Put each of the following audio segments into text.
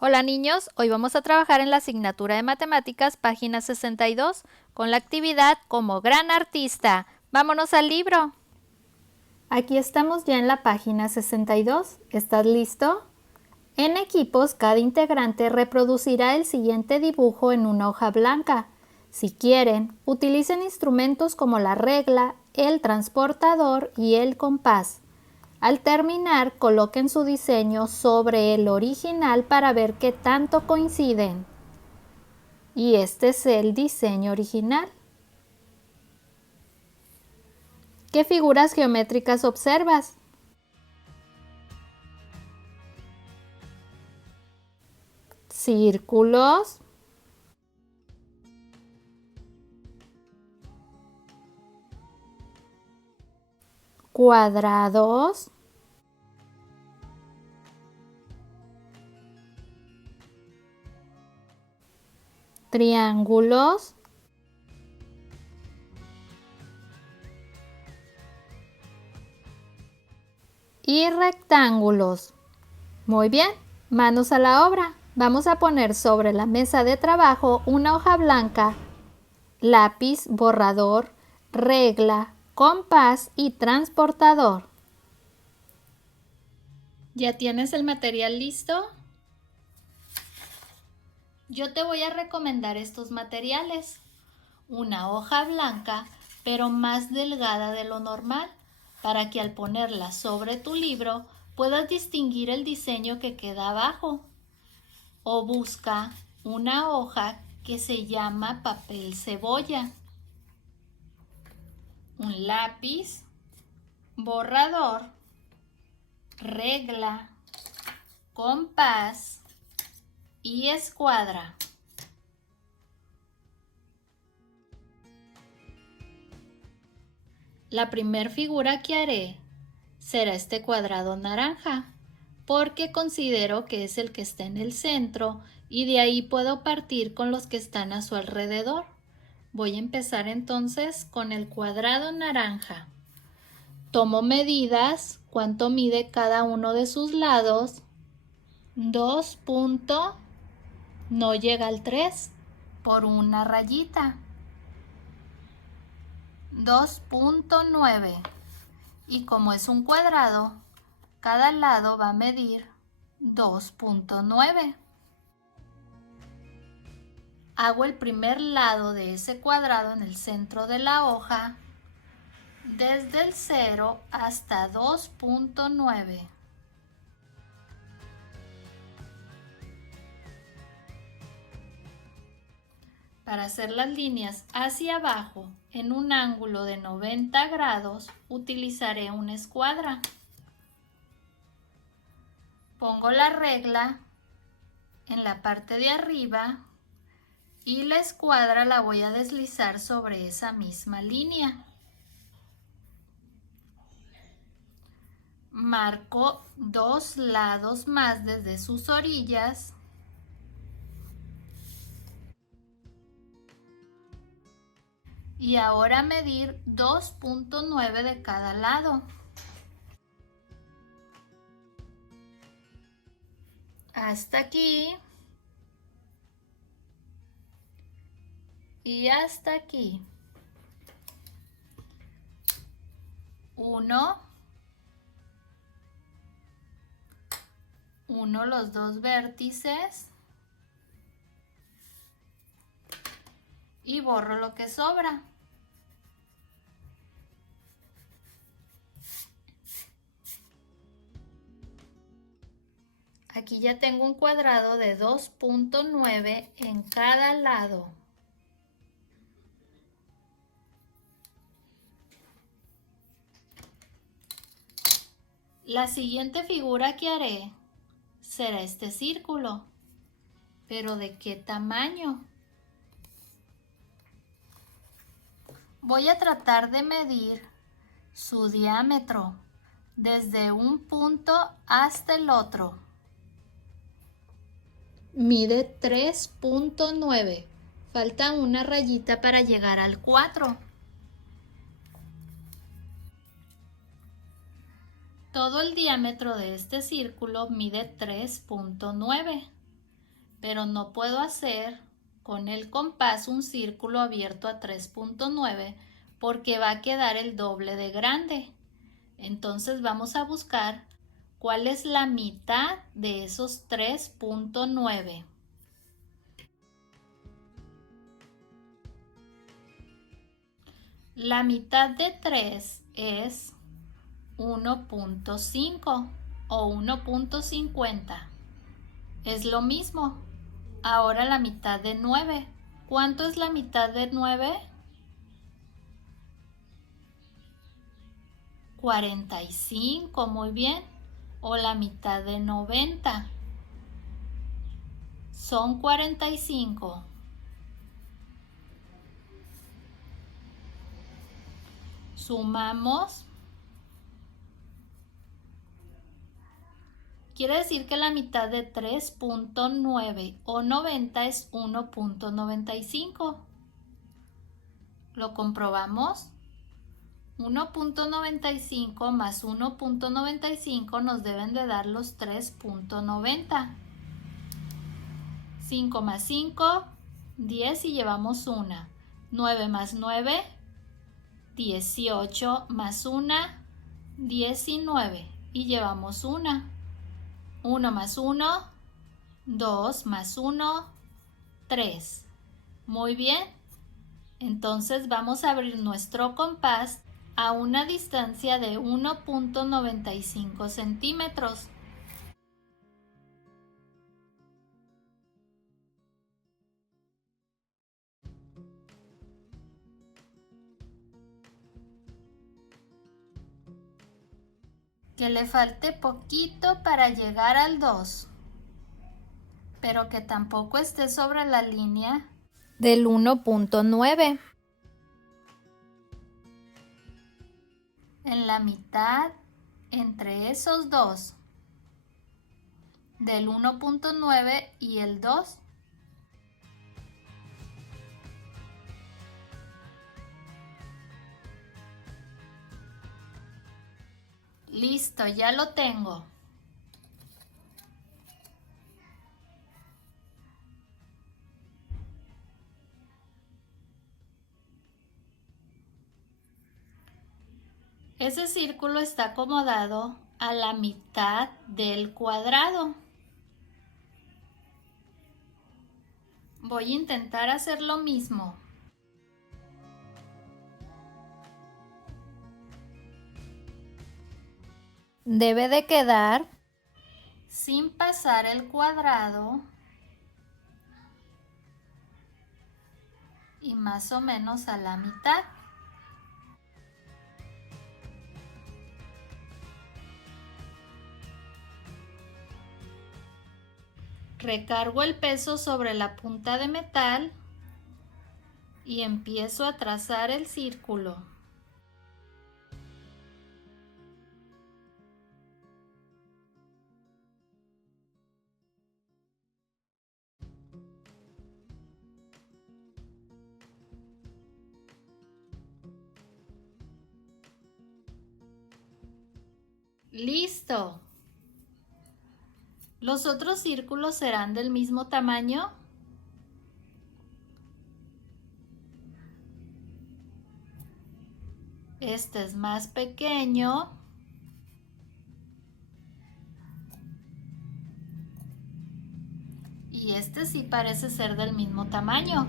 Hola niños, hoy vamos a trabajar en la asignatura de matemáticas, página 62, con la actividad como gran artista. ¡Vámonos al libro! Aquí estamos ya en la página 62. ¿Estás listo? En equipos, cada integrante reproducirá el siguiente dibujo en una hoja blanca. Si quieren, utilicen instrumentos como la regla, el transportador y el compás. Al terminar, coloquen su diseño sobre el original para ver qué tanto coinciden. Y este es el diseño original. ¿Qué figuras geométricas observas? Círculos, cuadrados, triángulos y rectángulos. Muy bien, manos a la obra. Vamos a poner sobre la mesa de trabajo una hoja blanca, lápiz, borrador, regla, compás y transportador. ¿Ya tienes el material listo? Yo te voy a recomendar estos materiales. Una hoja blanca, pero más delgada de lo normal, para que al ponerla sobre tu libro puedas distinguir el diseño que queda abajo. O busca una hoja que se llama papel cebolla. Un lápiz, borrador, regla, compás y escuadra. La primer figura que haré será este cuadrado naranja, porque considero que es el que está en el centro y de ahí puedo partir con los que están a su alrededor. Voy a empezar entonces con el cuadrado naranja. Tomo medidas, cuánto mide cada uno de sus lados. 2 punto, no llega al 3 por una rayita. 2.9. Y como es un cuadrado, cada lado va a medir 2.9. Hago el primer lado de ese cuadrado en el centro de la hoja, desde el 0 hasta 2.9. Para hacer las líneas hacia abajo en un ángulo de 90 grados, utilizaré una escuadra. Pongo la regla en la parte de arriba y la escuadra la voy a deslizar sobre esa misma línea. Marco 2 lados más desde sus orillas y ahora medir 2.9 de cada lado. Hasta aquí y hasta aquí. 1, los dos vértices y borro lo que sobra. Aquí ya tengo un cuadrado de 2.9 en cada lado. La siguiente figura que haré será este círculo. ¿Pero de qué tamaño? Voy a tratar de medir su diámetro desde un punto hasta el otro. Mide 3.9. Falta una rayita para llegar al 4. Todo el diámetro de este círculo mide 3.9. pero no puedo hacer con el compás un círculo abierto a 3.9 porque va a quedar el doble de grande. Entonces vamos a buscar cuál es la mitad de esos 3.9. La mitad de 3 es 1.5 o 1.50. Es lo mismo. Ahora la mitad de 9. ¿Cuánto es la mitad de 9? 45, muy bien. O la mitad de 90. Son 45. Sumamos. Quiere decir que la mitad de 3.9 o 90 es 1.95. ¿Lo comprobamos? 1.95 más 1.95 nos deben de dar los 3.90. 5 más 5, 10 y llevamos 1. 9 más 9, 18 más 1, 19 y llevamos 1. 1 más 1, 2 más 1, 3. Muy bien. Entonces vamos a abrir nuestro compás a una distancia de 1.95 centímetros. Que le falte poquito para llegar al 2, pero que tampoco esté sobre la línea del 1.9. En la mitad, entre esos dos, del 1.9 y el 2. Listo, ya lo tengo. Ese círculo está acomodado a la mitad del cuadrado. Voy a intentar hacer lo mismo. Debe de quedar sin pasar el cuadrado y más o menos a la mitad. Recargo el peso sobre la punta de metal y empiezo a trazar el círculo. ¡Listo! ¿Los otros círculos serán del mismo tamaño? Este es más pequeño. Y este sí parece ser del mismo tamaño.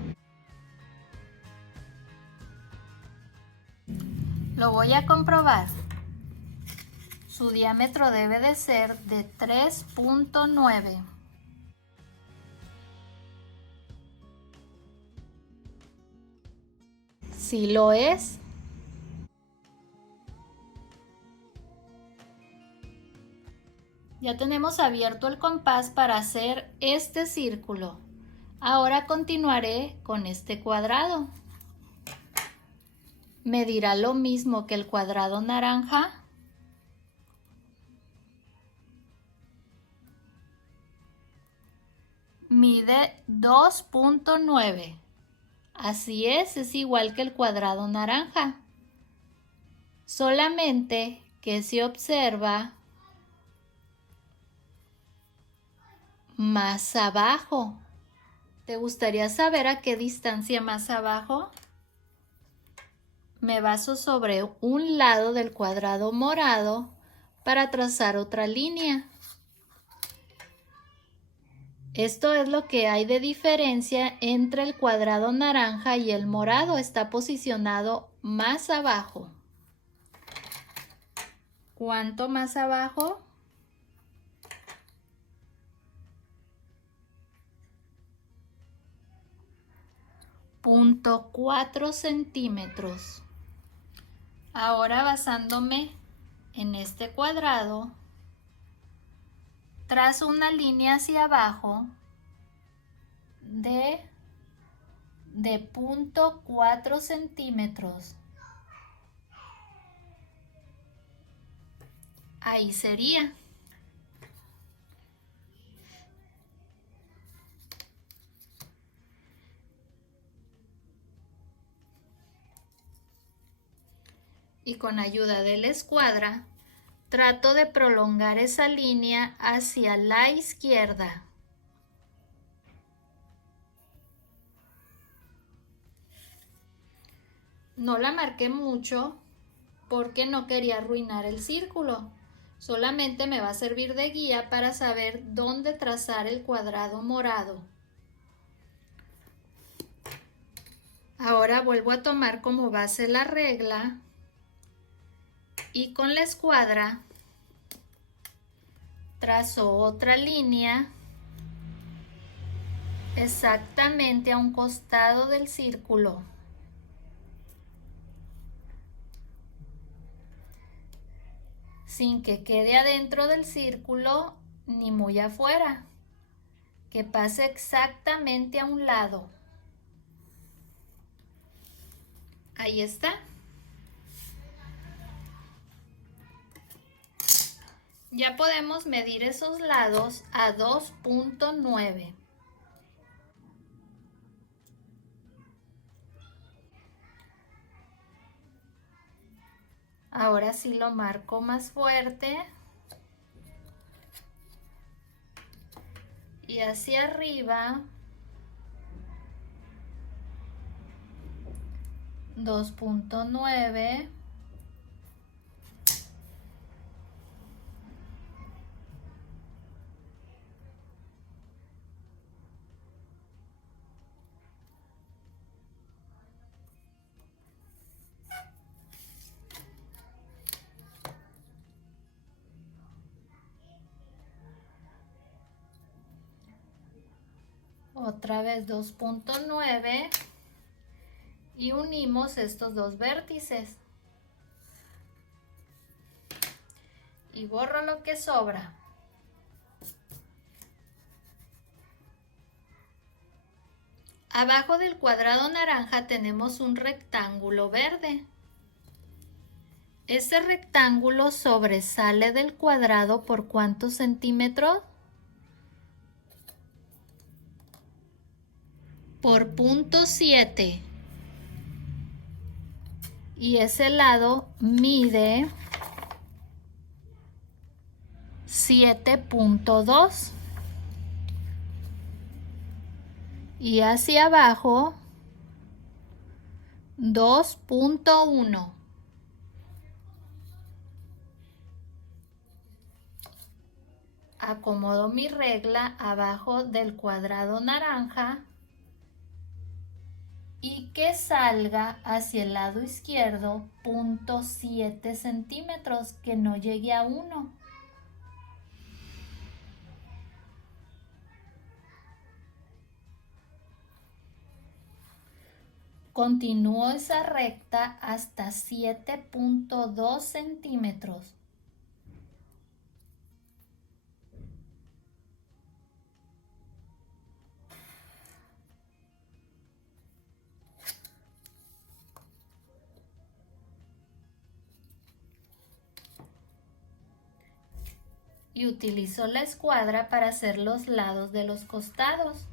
Lo voy a comprobar. Su diámetro debe de ser de 3.9. Sí lo es. Ya tenemos abierto el compás para hacer este círculo. Ahora continuaré con este cuadrado. ¿Medirá lo mismo que el cuadrado naranja? Mide 2.9. Así es igual que el cuadrado naranja. Solamente que se observa más abajo. ¿Te gustaría saber a qué distancia más abajo? Me baso sobre un lado del cuadrado morado para trazar otra línea. Esto es lo que hay de diferencia entre el cuadrado naranja y el morado. Está posicionado más abajo. ¿Cuánto más abajo? 0.4 centímetros. Ahora, basándome en este cuadrado, trazo una línea hacia abajo de 0.4 centímetros. Ahí sería. Y con ayuda de la escuadra, trato de prolongar esa línea hacia la izquierda. No la marqué mucho porque no quería arruinar el círculo. Solamente me va a servir de guía para saber dónde trazar el cuadrado morado. Ahora vuelvo a tomar como base la regla y con la escuadra trazo otra línea exactamente a un costado del círculo. Sin que quede adentro del círculo ni muy afuera, que pase exactamente a un lado. Ahí está. Ya podemos medir esos lados a 2.9. Ahora sí lo marco más fuerte. Y hacia arriba 2.9. Otra vez 2.9 y unimos estos dos vértices. Y borro lo que sobra. Abajo del cuadrado naranja tenemos un rectángulo verde. Ese rectángulo sobresale del cuadrado por ¿cuántos centímetros? Por 0.7. Y ese lado mide 7.2. Y hacia abajo 2.1. Acomodo mi regla abajo del cuadrado naranja y que salga hacia el lado izquierdo 0.7 centímetros, que no llegue a 1. Continúo esa recta hasta 7.2 centímetros. Y utilizo la escuadra para hacer los lados de los costados.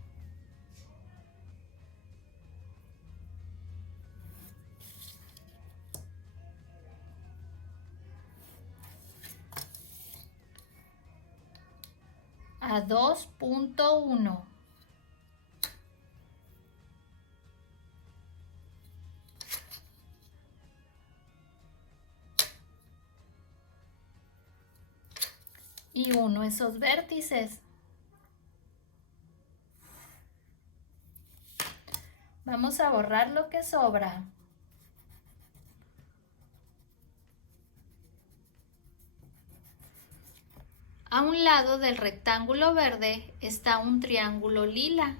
a 2.1. Y uno esos vértices. Vamos a borrar lo que sobra. A un lado del rectángulo verde está un triángulo lila.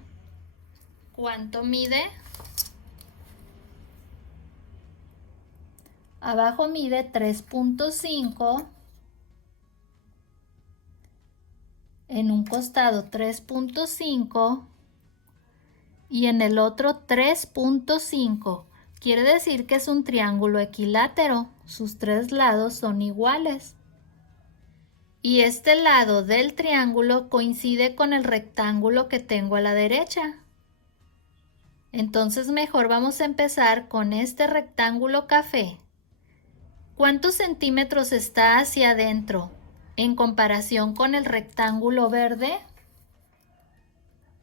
¿Cuánto mide? Abajo mide 3.5. En un costado 3.5 y en el otro 3.5. Quiere decir que es un triángulo equilátero. Sus tres lados son iguales. Y este lado del triángulo coincide con el rectángulo que tengo a la derecha. Entonces mejor vamos a empezar con este rectángulo café. ¿Cuántos centímetros está hacia adentro en comparación con el rectángulo verde?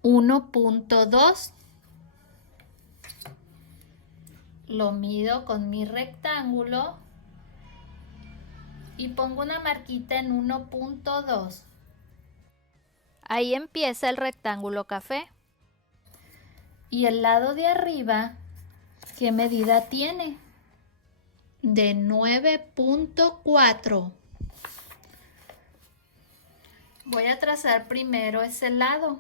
1.2. Lo mido con mi rectángulo y pongo una marquita en 1.2. Ahí empieza el rectángulo café. Y el lado de arriba, ¿qué medida tiene? De 9.4. Voy a trazar primero ese lado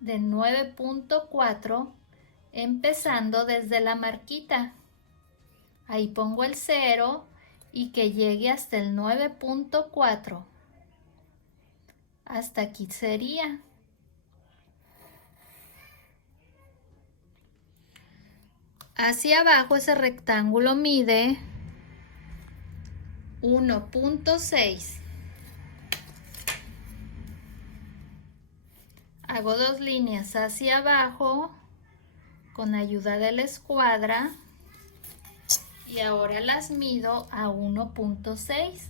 de 9.4, empezando desde la marquita. Ahí pongo el 0 y que llegue hasta el 9.4. Hasta aquí sería. Hacia abajo ese rectángulo mide 1.6. Hago dos líneas hacia abajo con ayuda de la escuadra y ahora las mido a 1.6.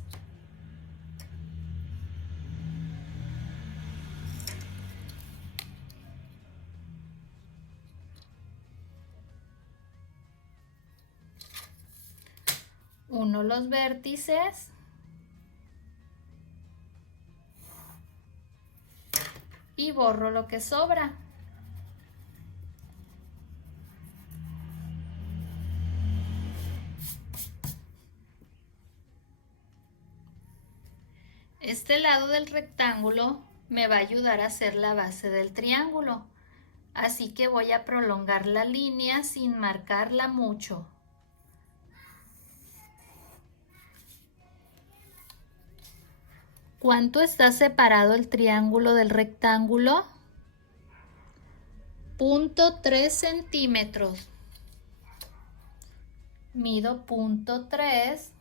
Uno los vértices y borro lo que sobra. Este lado del rectángulo me va a ayudar a hacer la base del triángulo, así que voy a prolongar la línea sin marcarla mucho. ¿Cuánto está separado el triángulo del rectángulo? 0.3 centímetros. Mido 0.3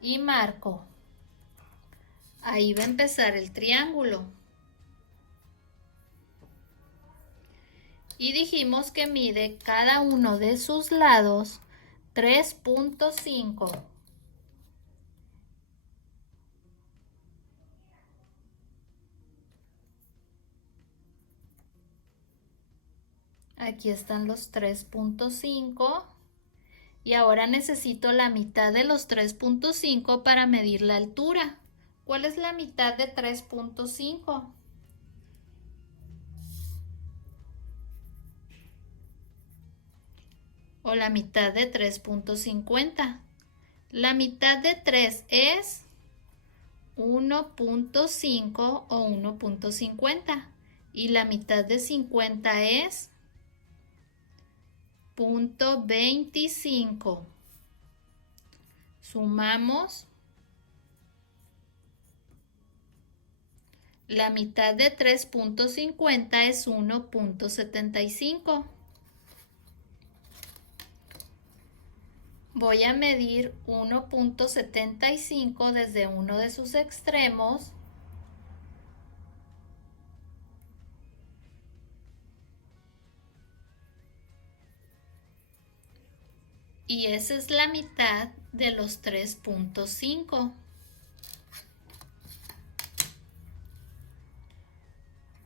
y marco. Ahí va a empezar el triángulo. Y dijimos que mide cada uno de sus lados 3.5. Aquí están los 3.5 y ahora necesito la mitad de los 3.5 para medir la altura. ¿Cuál es la mitad de 3.5? O la mitad de 3.50. La mitad de 3 es 1.5 o 1.50 y la mitad de 50 es 0.25. Sumamos. La mitad de 3.50 es 1.75. Voy a medir 1.75 desde uno de sus extremos. Y esa es la mitad de los 3.5.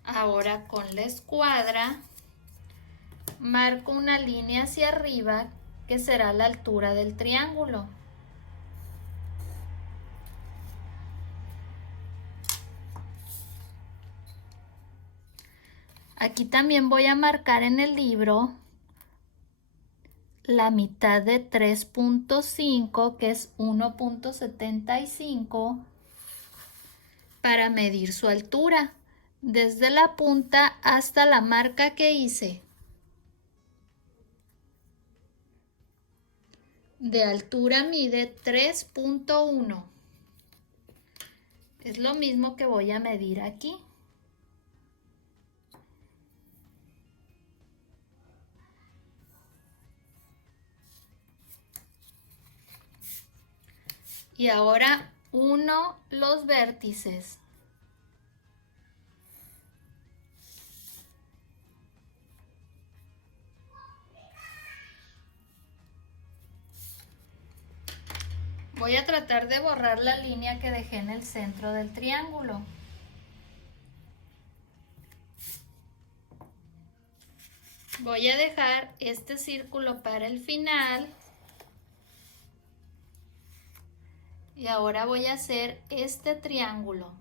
Ahora con la escuadra marco una línea hacia arriba que será la altura del triángulo. Aquí también voy a marcar en el libro la mitad de 3.5, que es 1.75, para medir su altura, desde la punta hasta la marca que hice. De altura mide 3.1. Es lo mismo que voy a medir aquí. Y ahora uno los vértices. Voy a tratar de borrar la línea que dejé en el centro del triángulo. Voy a dejar este círculo para el final. Y ahora voy a hacer este triángulo.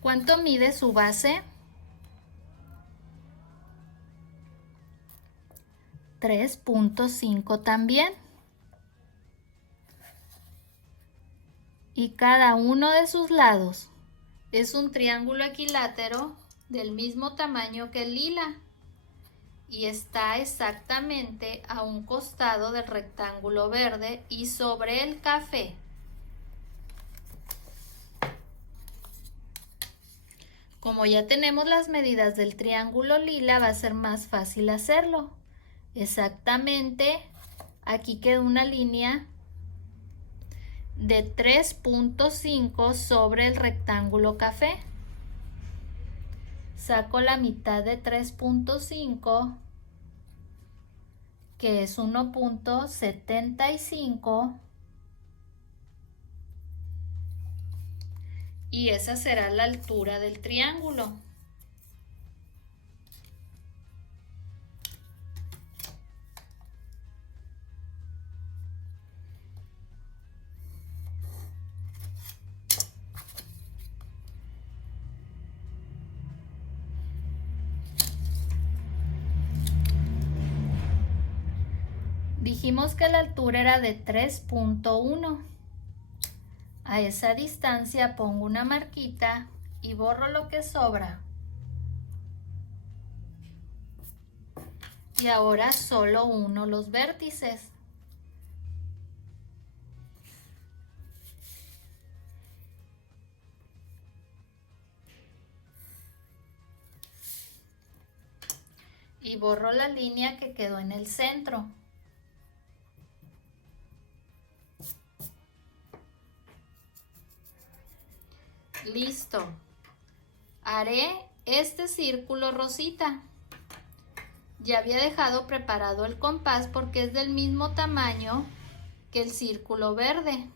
¿Cuánto mide su base? 3.5 también. Y cada uno de sus lados es un triángulo equilátero del mismo tamaño que el lila. Y está exactamente a un costado del rectángulo verde y sobre el café. Como ya tenemos las medidas del triángulo lila, va a ser más fácil hacerlo. Exactamente, aquí quedó una línea de 3.5 sobre el rectángulo café. Saco la mitad de 3.5, que es 1.75, y esa será la altura del triángulo. Dijimos que la altura era de 3.1. A esa distancia pongo una marquita y borro lo que sobra. Y ahora solo uno los vértices. Y borro la línea que quedó en el centro. Listo. Haré este círculo rosita. Ya había dejado preparado el compás porque es del mismo tamaño que el círculo verde.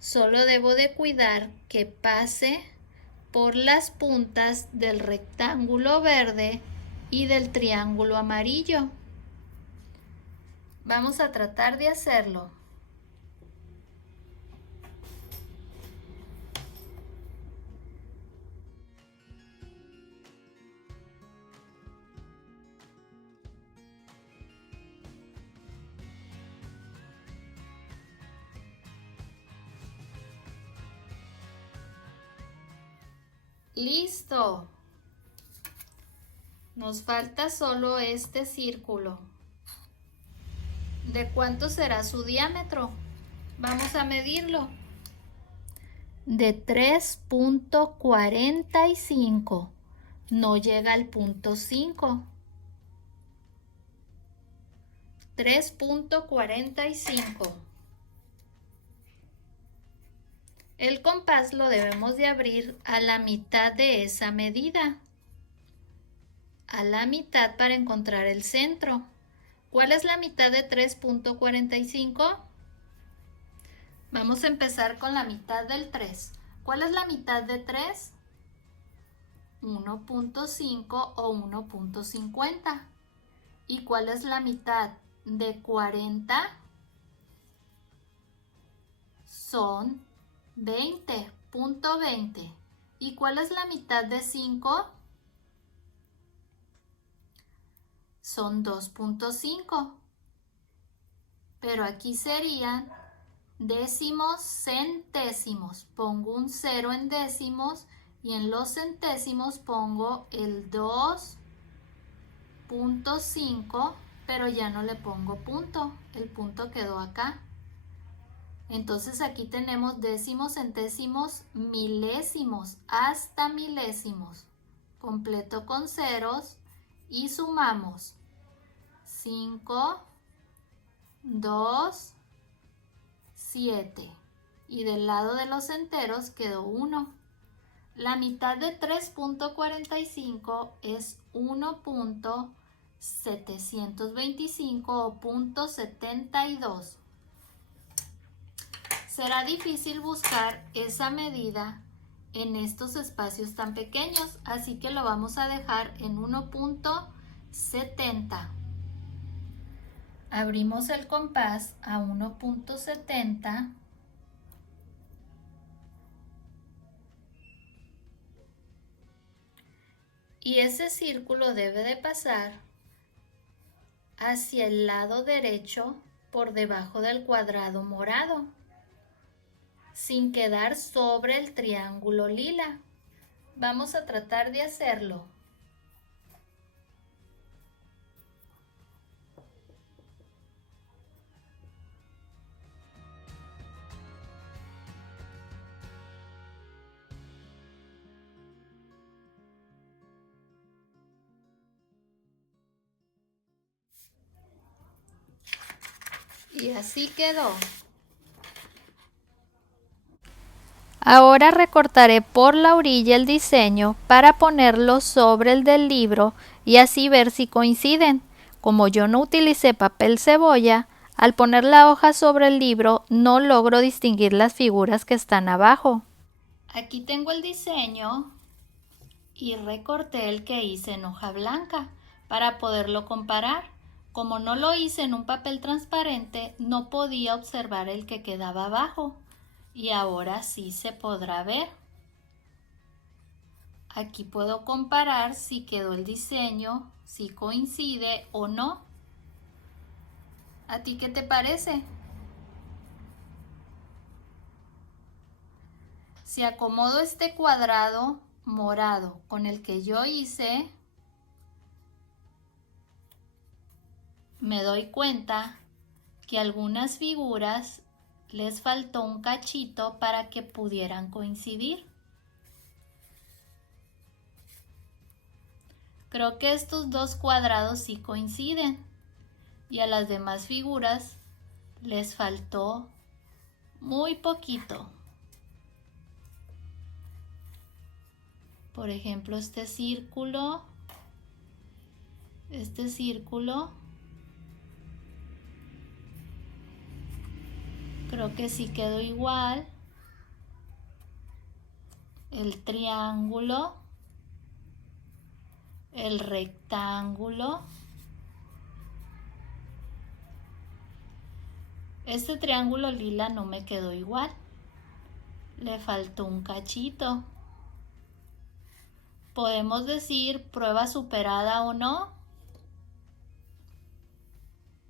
Solo debo de cuidar que pase por las puntas del rectángulo verde y del triángulo amarillo. Vamos a tratar de hacerlo. ¡Listo! Nos falta solo este círculo. ¿De cuánto será su diámetro? Vamos a medirlo. De 3.45. No llega al punto 5. 3.45. El compás lo debemos de abrir a la mitad de esa medida. A la mitad para encontrar el centro. ¿Cuál es la mitad de 3.45? Vamos a empezar con la mitad del 3. ¿Cuál es la mitad de 3? 1.5 o 1.50. ¿Y cuál es la mitad de 40? Son 20.20. ¿Y cuál es la mitad de 5? Son 2.5. Pero aquí serían décimos centésimos. Pongo un 0 en décimos y en los centésimos pongo el 2.5, pero ya no le pongo punto. El punto quedó acá. Entonces aquí tenemos décimos, centésimos, milésimos, hasta milésimos. Completo con ceros y sumamos 5, 2, 7. Y del lado de los enteros quedó 1. La mitad de 3.45 es 1.725 o 0.72. Será difícil buscar esa medida en estos espacios tan pequeños, así que lo vamos a dejar en 1.70. Abrimos el compás a 1.70. Y ese círculo debe de pasar hacia el lado derecho por debajo del cuadrado morado, sin quedar sobre el triángulo lila. Vamos a tratar de hacerlo. Y así quedó. Ahora recortaré por la orilla el diseño para ponerlo sobre el del libro y así ver si coinciden. Como yo no utilicé papel cebolla, al poner la hoja sobre el libro no logro distinguir las figuras que están abajo. Aquí tengo el diseño y recorté el que hice en hoja blanca para poderlo comparar. Como no lo hice en un papel transparente, no podía observar el que quedaba abajo. Y ahora sí se podrá ver. Aquí puedo comparar si quedó el diseño, si coincide o no. ¿A ti qué te parece? Si acomodo este cuadrado morado con el que yo hice, me doy cuenta que algunas figuras les faltó un cachito para que pudieran coincidir. Creo que estos dos cuadrados sí coinciden y a las demás figuras les faltó muy poquito. Por ejemplo, este círculo, creo que sí quedó igual. El triángulo, el rectángulo. Este triángulo lila no me quedó igual. Le faltó un cachito. ¿Podemos decir prueba superada o no?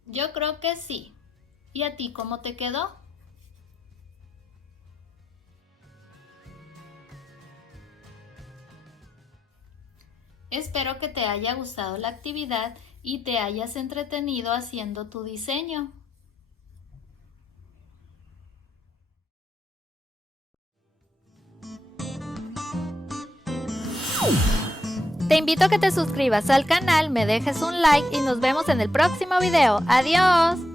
Yo creo que sí. ¿Y a ti cómo te quedó? Espero que te haya gustado la actividad y te hayas entretenido haciendo tu diseño. Te invito a que te suscribas al canal, me dejes un like y nos vemos en el próximo video. ¡Adiós!